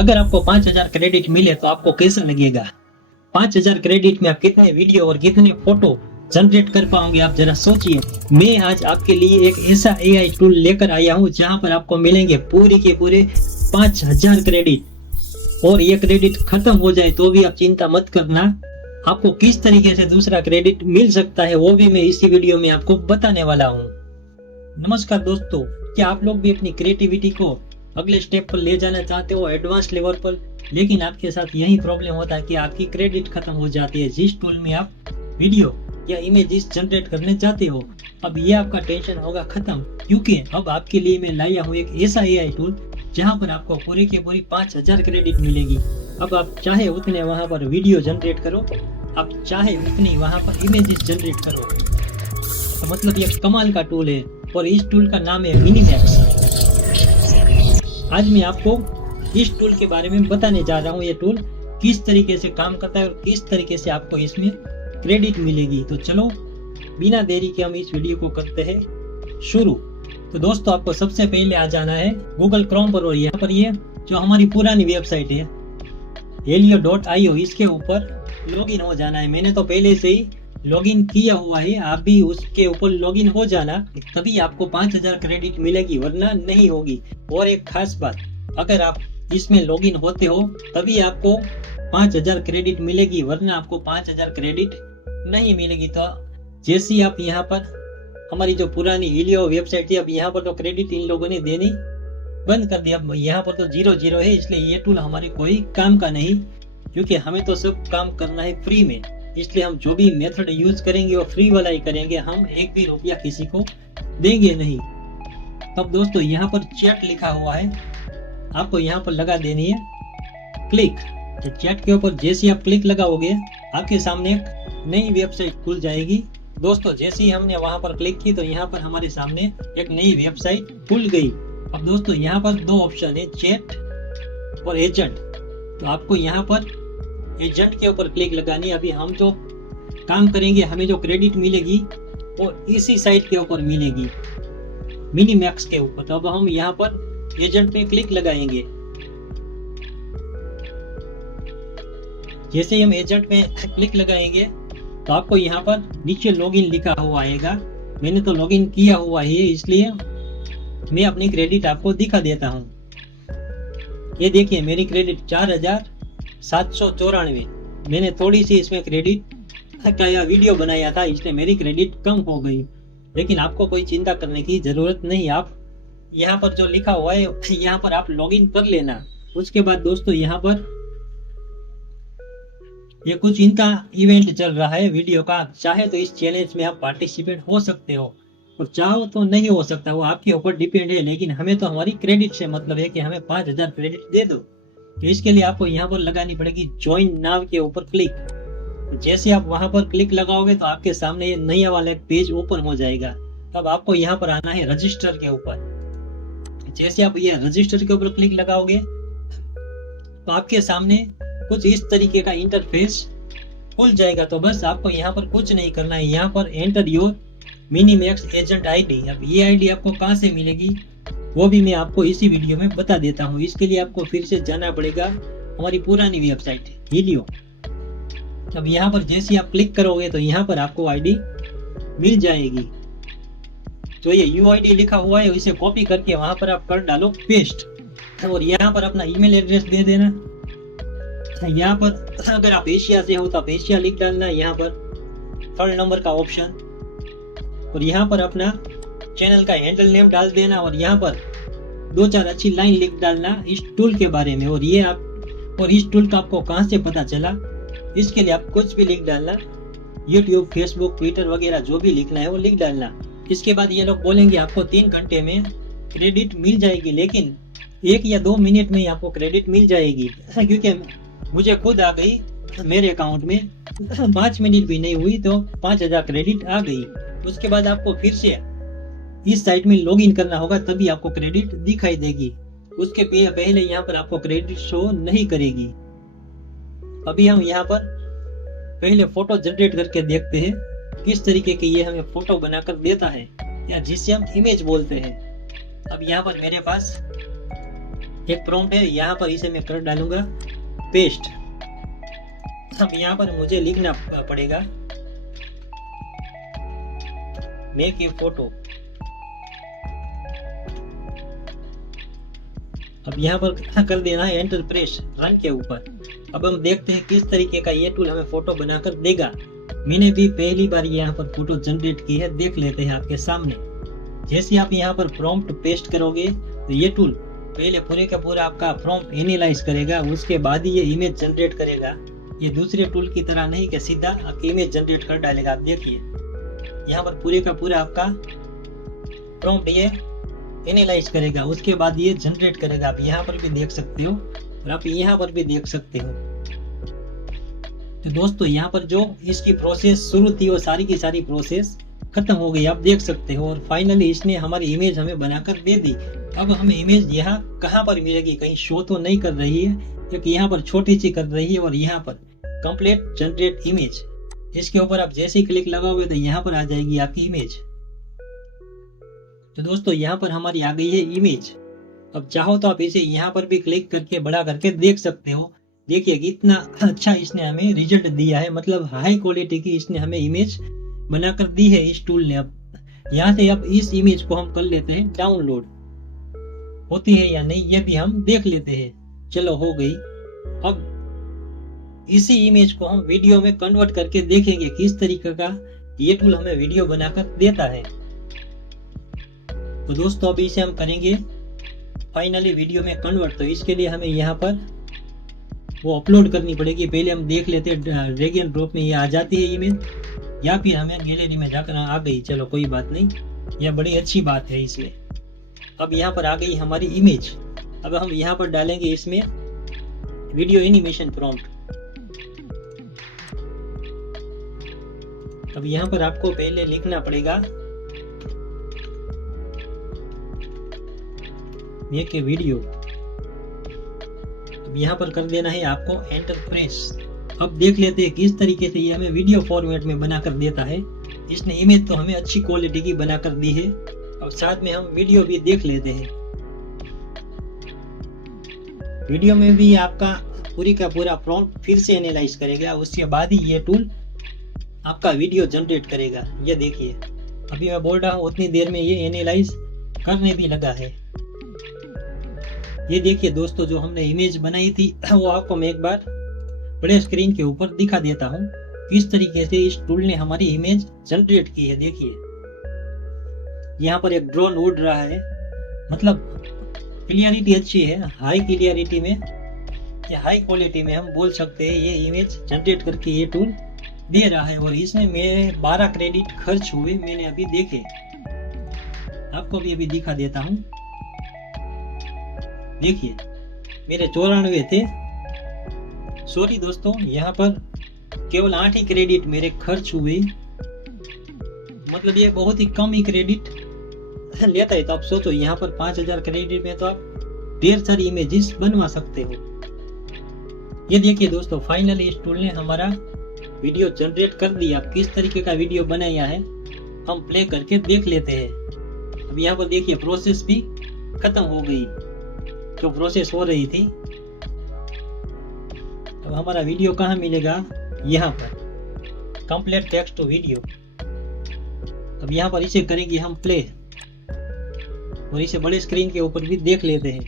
अगर आपको 5000 क्रेडिट मिले तो आपको कैसा लगेगा? 5000 क्रेडिट में आप कितने वीडियो और कितने फोटो जनरेट कर पाओगे, आप जरा सोचिए। मैं आज आपके लिए एक ऐसा एआई टूल लेकर आया हूँ जहाँ पर आपको मिलेंगे पूरे के पूरे 5000 क्रेडिट। और ये क्रेडिट खत्म हो जाए तो भी आप चिंता मत करना, आपको किस तरीके से दूसरा क्रेडिट मिल सकता है वो भी मैं इसी वीडियो में आपको बताने वाला हूँ। नमस्कार दोस्तों, क्या आप लोग भी अपनी क्रिएटिविटी को अगले स्टेप पर ले जाना चाहते हो, एडवांस लेवल पर, लेकिन आपके साथ यही प्रॉब्लम होता है कि आपकी क्रेडिट खत्म हो जाती है जिस टूल में आप वीडियो या इमेजेस जनरेट करने जाते हो। अब ये आपका टेंशन होगा खत्म, क्योंकि अब आपके लिए मैं लाया हूँ एक ऐसा एआई टूल जहाँ पर आपको पूरी की पूरी 5000 क्रेडिट मिलेगी। अब आप चाहे उतने वहाँ पर वीडियो जनरेट करो, आप चाहे उतनी वहाँ पर इमेजेस जनरेट करो। तो मतलब ये कमाल का टूल है और इस टूल का नाम है मिनीमैक्स। आज मैं आपको इस टूल के बारे में बताने जा रहा हूँ, ये टूल किस तरीके से काम करता है और किस तरीके से आपको इसमें क्रेडिट मिलेगी। तो चलो बिना देरी के हम इस वीडियो को करते हैं शुरू। तो दोस्तों, आपको सबसे पहले आ जाना है गूगल क्रोम पर और यहाँ पर ये जो हमारी पुरानी वेबसाइट है helio.io, इसके ऊपर लॉगिन हो जाना है। मैंने तो पहले से ही लॉगिन किया हुआ है, आप भी उसके ऊपर लॉगिन हो जाना, तभी आपको 5000 क्रेडिट मिलेगी, वरना नहीं होगी। और एक खास बात, अगर आप इसमें लॉगिन होते हो तभी आपको 5000 क्रेडिट मिलेगी, वरना आपको 5000 क्रेडिट नहीं मिलेगी। तो जैसे आप यहाँ पर हमारी जो पुरानी हेलियो वेबसाइट थी, अब यहाँ पर तो क्रेडिट इन लोगों ने देनी बंद कर दिया। अब यहाँ पर तो 0 है, इसलिए ये टूल हमारे कोई काम का नहीं, क्योंकि हमें तो सब काम करना है फ्री में। इसलिए हम जो भी मेथड यूज करेंगे वो फ्री वाला ही करेंगे, हम एक भी रुपया किसी को देंगे नहीं। तब दोस्तों, यहाँ पर चैट लिखा हुआ है, आपको यहाँ पर लगा देनी है क्लिक। तो चैट के ऊपर जैसे आप क्लिक लगाओगे आपके सामने एक नई वेबसाइट खुल जाएगी। दोस्तों, जैसे ही हमने वहां पर क्लिक की तो यहाँ पर हमारे सामने एक नई वेबसाइट खुल गई। अब दोस्तों, यहाँ पर दो ऑप्शन है, चैट और एजेंट। तो आपको यहाँ पर एजेंट के ऊपर क्लिक लगानी है। अभी हम जो काम करेंगे, हमें जो क्रेडिट मिलेगी वो इसी साइट के ऊपर मिलेगी, मिनीमैक्स के ऊपर। तो अब हम यहाँ पर एजेंट पे क्लिक लगाएंगे। जैसे ही हम एजेंट पे क्लिक लगाएंगे तो आपको यहाँ पर नीचे लॉगिन लिखा हुआ आएगा। मैंने तो लॉगिन किया हुआ है, इसलिए मैं अपनी क्रेडिट आपको दिखा देता हूँ। ये देखिए, मेरी क्रेडिट 4794। मैंने थोड़ी सी इसमें क्रेडिट का वीडियो बनाया था, इसलिए मेरी क्रेडिट कम हो गई। लेकिन आपको कोई चिंता करने की जरूरत नहीं, आप यहाँ पर जो लिखा हुआ है यहाँ पर आप लॉगिन कर लेना। उसके बाद दोस्तों, यहाँ पर ये कुछ इनका इवेंट चल रहा है वीडियो का, चाहे तो इस चैलेंज में आप पार्टिसिपेट हो सकते हो और चाहो तो नहीं हो सकता, वो आपके ऊपर डिपेंड है। लेकिन हमें तो हमारी क्रेडिट से मतलब है कि हमें 5000 क्रेडिट दे दो। तो इसके लिए आपको यहाँ पर लगानी पड़ेगी ज्वाइन नाउ के ऊपर क्लिक। जैसे आप वहां पर क्लिक लगाओगे तो आपके सामने ये नया वाला एक पेज ओपन हो जाएगा। तब आपको यहाँ पर आना है रजिस्टर के ऊपर। जैसे आप ये रजिस्टर के ऊपर क्लिक लगाओगे तो आपके सामने कुछ इस तरीके का इंटरफेस खुल जाएगा। तो बस आपको यहाँ पर कुछ नहीं करना है, यहाँ पर enter your Minimax agent ID. अब ये आईडी आपको कहाँ से मिलेगी वो भी मैं आपको इसी वीडियो में बता देता हूँ। इसके लिए आपको फिर से जाना पड़ेगा हमारी पुरानी वेबसाइट हेलियो। अब यहाँ पर जैसे आप क्लिक करोगे तो यहाँ पर आपको आईडी मिल जाएगी। जो ये यूआईडी लिखा हुआ है इसे कॉपी करके वहां पर आप कर डालो पेस्ट, और यहाँ पर अपना ईमेल एड्रेस दे देना। यहाँ पर अगर आप एशिया से हो तो आप एशिया लिख डालना, यहाँ पर 3rd नंबर का ऑप्शन, और यहाँ पर अपना चैनल का हैंडल नेम डाल देना, और यहाँ पर 2-4 अच्छी लाइन लिख डालना इस टूल के बारे में। और ये आप और इस टूल का आपको कहाँ से पता चला, इसके लिए आप कुछ भी लिख डालना, यूट्यूब, फेसबुक, ट्विटर वगैरह जो भी लिखना है वो लिख डालना। इसके बाद ये लोग बोलेंगे आपको 3 घंटे में क्रेडिट मिल जाएगी, लेकिन 1 या 2 मिनट में ही आपको क्रेडिट मिल जाएगी, क्योंकि मुझे खुद आ गई मेरे अकाउंट में 5 मिनट भी नहीं हुई तो 5000 क्रेडिट आ गई। उसके बाद आपको फिर से इस साइट में लॉगिन करना होगा, तभी आपको क्रेडिट दिखाई देगी। उसके पहले यहाँ पर आपको क्रेडिट शो नहीं करेगी। अभी हम यहाँ पर पहले फोटो जनरेट करके देखते हैं किस तरीके की ये हमें फोटो बनाकर देता है, या जिसे हम इमेज बोलते हैं। अब यहाँ पर मेरे पास एक प्रॉम्प्ट है, यहाँ पर इसे मैं कर डालूंगा पेस्ट। अब यहाँ पर मुझे लिखना पड़ेगा मेक ए फोटो। अब यहाँ पर कर देना है एंटर प्रेस रन के ऊपर। अब हम देखते हैं किस तरीके का ये टूल हमें फोटो बनाकर देगा। मैंने भी पहली बार यहाँ पर फोटो जनरेट की है, देख लेते हैं आपके सामने। जैसे आप यहाँ पर प्रॉम्प्ट पेस्ट करोगे तो ये टूल पहले पूरे का पूरा आपका प्रॉम्प्ट एनालाइज करेगा, उसके बाद ही ये इमेज जनरेट करेगा। ये दूसरे टूल की तरह नहीं कि सीधा आपकी इमेज जनरेट कर डालेगा। आप देखिए यहाँ पर पूरे का पूरा आपका प्रॉम्प्ट ये एनालाइज करेगा, उसके बाद ये जनरेट करेगा। आप यहाँ पर भी देख सकते हो और आप यहाँ पर भी देख सकते हो। तो दोस्तों यहाँ पर जो इसकी प्रोसेस शुरू थी वो सारी की सारी प्रोसेस खत्म हो गई, आप देख सकते हो। और फाइनली इसने हमारी इमेज हमें बनाकर दे दी। अब हमें इमेज यहाँ कहाँ पर मिलेगी, कहीं शो तो नहीं कर रही है, क्योंकि यहाँ पर छोटी सी कर रही है और यहाँ पर कंप्लीट जनरेट इमेज, इसके ऊपर आप जैसे ही क्लिक लगाओगे तो यहाँ पर आ जाएगी आपकी इमेज। तो दोस्तों यहाँ पर हमारी आ गई है इमेज। अब चाहो तो आप इसे यहाँ पर भी क्लिक करके बड़ा करके देख सकते हो। देखिए कितना अच्छा इसने हमें रिजल्ट दिया है, मतलब हाई क्वालिटी की इसने हमें इमेज बनाकर दी है इस टूल ने। अब यहाँ से अब इस इमेज को हम कर लेते हैं डाउनलोड, होती है या नहीं ये भी हम देख लेते हैं। चलो हो गई। अब इसी इमेज को हम वीडियो में कन्वर्ट करके देखेंगे किस तरीके का ये टूल हमें वीडियो बनाकर देता है। तो दोस्तों अभी इसे हम करेंगे फाइनली वीडियो में कन्वर्ट। तो इसके लिए हमें यहाँ पर वो अपलोड करनी पड़ेगी। पहले हम देख लेते हैं ड्रैग एंड ड्रॉप में ये आ जाती है इमेज, या फिर हमें गैलरी में जाकर आ गई। चलो कोई बात नहीं, यह बड़ी अच्छी बात है इसमें। अब यहाँ पर आ गई हमारी इमेज। अब हम यहाँ पर डालेंगे इसमें वीडियो एनिमेशन प्रॉम्प्ट। अब यहाँ पर आपको पहले लिखना पड़ेगा मेक ए वीडियो। अब यहाँ पर कर देना है आपको एंटर प्रेस। अब देख लेते हैं किस तरीके से ये हमें वीडियो फॉर्मेट में बनाकर देता है। इसने इमेज तो हमें अच्छी क्वालिटी की बनाकर दी है, और साथ में हम वीडियो भी देख लेते हैं। वीडियो में भी आपका पूरी का पूरा प्रॉम्प्ट फिर से एनालाइज करेगा, उसके बाद ही ये टूल आपका वीडियो जनरेट करेगा। ये देखिए अभी मैं बोल रहा हूँ उतनी देर में ये एनालाइज करने भी लगा है। ये देखिए दोस्तों जो हमने इमेज बनाई थी वो आपको मैं एक बार बड़े स्क्रीन के ऊपर दिखा देता हूँ किस तरीके से इस टूल ने हमारी इमेज जनरेट की है। देखिए यहाँ पर एक ड्रोन उड़ रहा है, मतलब क्लियरिटी अच्छी है, हाई क्लियरिटी में या हाई क्वालिटी में हम बोल सकते हैं ये इमेज जनरेट करके ये टूल दे रहा है। और इसमें मेरे 12 क्रेडिट खर्च हुए, मैंने अभी देखे, आपको भी अभी दिखा देता हूँ। देखिए मेरे 94 थे, सॉरी दोस्तों यहाँ पर केवल 8 ही क्रेडिट मेरे खर्च हुए, मतलब ये बहुत ही कम ही क्रेडिट लेता है। तो आप सोचो यहाँ पर 5000 क्रेडिट में तो आप ढेर सारी इमेजेस बनवा सकते हो। ये देखिए दोस्तों फाइनली इस टूल ने हमारा वीडियो जनरेट कर दिया। अब किस तरीके का वीडियो बनाया है हम प्ले करके देख लेते हैं। अब यहाँ पर देखिए प्रोसेस भी खत्म हो गई जो प्रोसेस हो रही थी। अब हमारा वीडियो कहाँ मिलेगा, यहाँ पर कंप्लीट टेक्स्ट टू वीडियो। अब यहाँ पर इसे करेंगे हम प्ले और इसे बड़े स्क्रीन के ऊपर भी देख लेते हैं।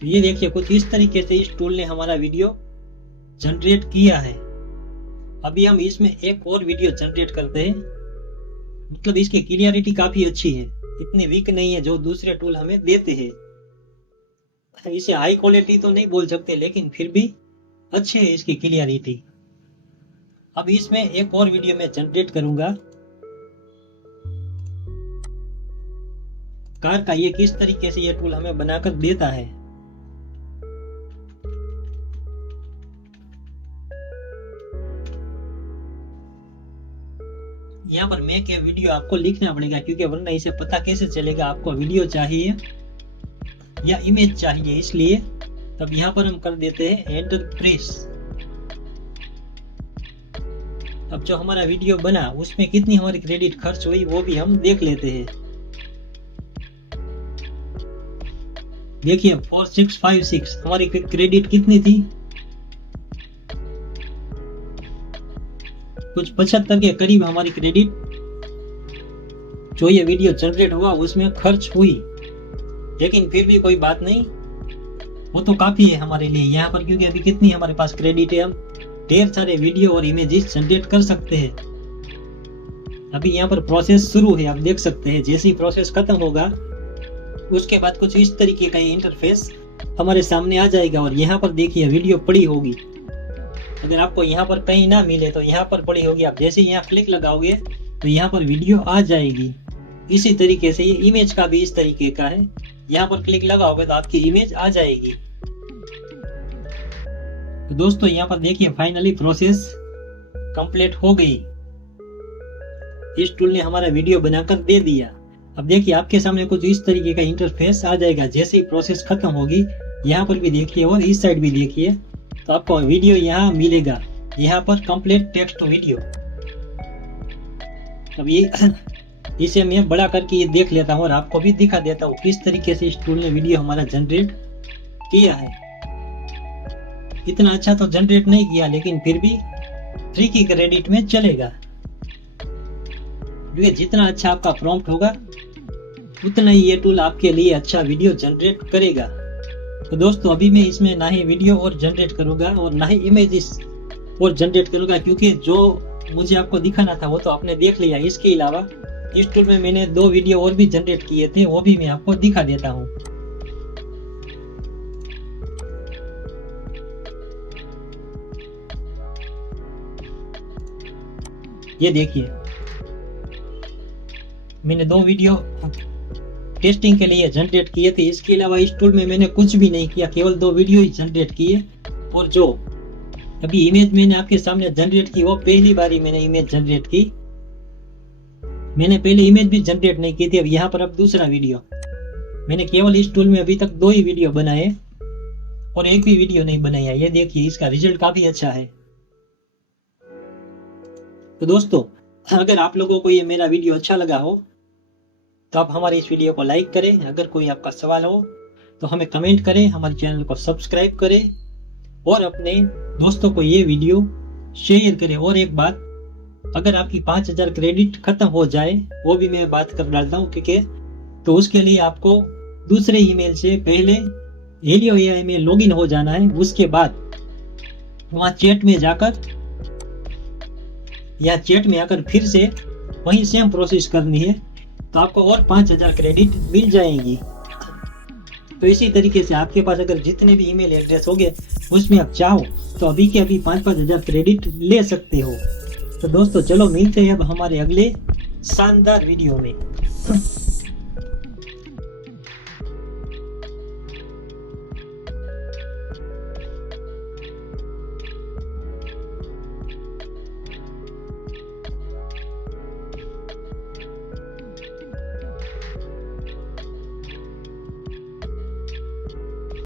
तो ये देखिए कुछ इस तरीके से इस टूल ने हमारा वीडियो जनरेट किया है। अभी हम इसमें एक और वीडियो जनरेट करते हैं, मतलब इसकी क्लियरिटी काफी अच्छी है, इतनी वीक नहीं है जो दूसरे टूल हमें देते हैं। इसे हाई क्वालिटी तो नहीं बोल सकते लेकिन फिर भी अच्छे है इसकी क्लियरिटी। अब इसमें एक और वीडियो मैं जनरेट करूंगा कार का। ये किस तरीके से ये टूल हमें बनाकर देता है। यहाँ पर मेक ए वीडियो आपको लिखना पड़ेगा, क्योंकि वरना इसे पता कैसे चलेगा आपको वीडियो चाहिए या इमेज चाहिए, इसलिए तब यहाँ पर हम कर देते हैं एंटर प्रेस। अब जो हमारा वीडियो बना उसमें कितनी हमारी क्रेडिट खर्च हुई वो भी हम देख लेते हैं। देखिए 4656 हमारी क्रेडिट कितनी थी, कुछ 75 के करीब हमारी क्रेडिट जो ये वीडियो जनरेट हुआ उसमें खर्च हुई। लेकिन फिर भी कोई बात नहीं, वो तो काफी है हमारे लिए यहाँ पर, क्योंकि अभी कितनी हमारे पास क्रेडिट है, हम ढेर सारे वीडियो और इमेजेस जनरेट कर सकते हैं। अभी यहाँ पर प्रोसेस शुरू है, आप देख सकते हैं। जैसे ही प्रोसेस खत्म होगा उसके बाद कुछ इस तरीके का इंटरफेस हमारे सामने आ जाएगा। और यहाँ पर देखिए वीडियो पड़ी होगी, अगर आपको यहाँ पर कहीं ना मिले तो यहाँ पर पड़ी होगी। आप जैसे यहाँ क्लिक लगाओगे तो यहाँ पर वीडियो आ जाएगी। इसी तरीके से ये इमेज का भी इस तरीके का है, यहाँ पर क्लिक लगाओगे तो आपकी इमेज आ जाएगी। तो दोस्तों यहाँ पर देखिए फाइनली प्रोसेस कंप्लीट हो गई, इस टूल ने हमारा वीडियो बनाकर दे दिया। अब देखिए आपके सामने कुछ इस तरीके का इंटरफेस आ जाएगा। जैसे ही प्रोसेस खत्म होगी यहाँ पर भी देखिए और इस साइड भी देखिए तो आपको वीडियो यहाँ मिलेगा, यहाँ पर कंप्लीट टेक्स्ट वीडियो। अब ये इसे मैं बड़ा करके ये देख लेता हूँ और आपको भी दिखा देता हूँ किस तरीके से इस टूल ने वीडियो हमारा जनरेट किया है। इतना अच्छा तो जनरेट नहीं किया, लेकिन फिर भी फ्री की क्रेडिट में चलेगा, क्योंकि जितना अच्छा आपका प्रॉम्प्ट होगा उतना ही ये टूल आपके लिए अच्छा वीडियो जनरेट करेगा। तो दोस्तों अभी मैं इसमें ना ही वीडियो और जनरेट करूंगा और ना ही इमेजेस और जनरेट करूंगा, क्योंकि जो मुझे आपको दिखाना था वो तो आपने देख लिया। इसके अलावा इस टूल में मैंने 2 वीडियो और भी जनरेट किए थे, वो भी मैं आपको दिखा देता हूँ। ये देखिए मैंने 2 वीडियो टेस्टिंग के लिए जनरेट किए थे। इसके अलावा इस टूल में मैंने कुछ भी नहीं किया, केवल 2 वीडियो ही जनरेट किए। और जो अभी इमेज मैंने आपके सामने जनरेट की वो पहली बारी मैंने इमेज जनरेट की, मैंने पहले इमेज भी जनरेट नहीं की थी। अब यहाँ पर अब दूसरा वीडियो, मैंने केवल इस टूल में अभी तक 2 ही वीडियो बनाए और एक भी वीडियो नहीं बनाया। ये देखिए इसका रिजल्ट काफी अच्छा है। तो दोस्तों अगर आप लोगों को ये मेरा वीडियो अच्छा लगा हो तो आप हमारे इस वीडियो को लाइक करें। अगर कोई आपका सवाल हो तो हमें कमेंट करें, हमारे चैनल को सब्सक्राइब करें और अपने दोस्तों को ये वीडियो शेयर करें। और एक बात, अगर आपकी 5000 क्रेडिट खत्म हो जाए, वो भी मैं बात कर डालता हूँ क्योंकि, तो उसके लिए आपको दूसरे ईमेल से पहले हेलियो AI में लॉगिन हो जाना है। उसके बाद वहाँ चैट में जाकर या चैट में आकर फिर से वही सेम प्रोसेस करनी है, तो आपको और 5000 क्रेडिट मिल जाएंगी। तो इसी तरीके से आपके पास अगर जितने भी ईमेल एड्रेस होंगे उसमें आप चाहो तो अभी के अभी 5-5000 क्रेडिट ले सकते हो। तो दोस्तों चलो मिलते हैं अब हमारे अगले शानदार वीडियो में।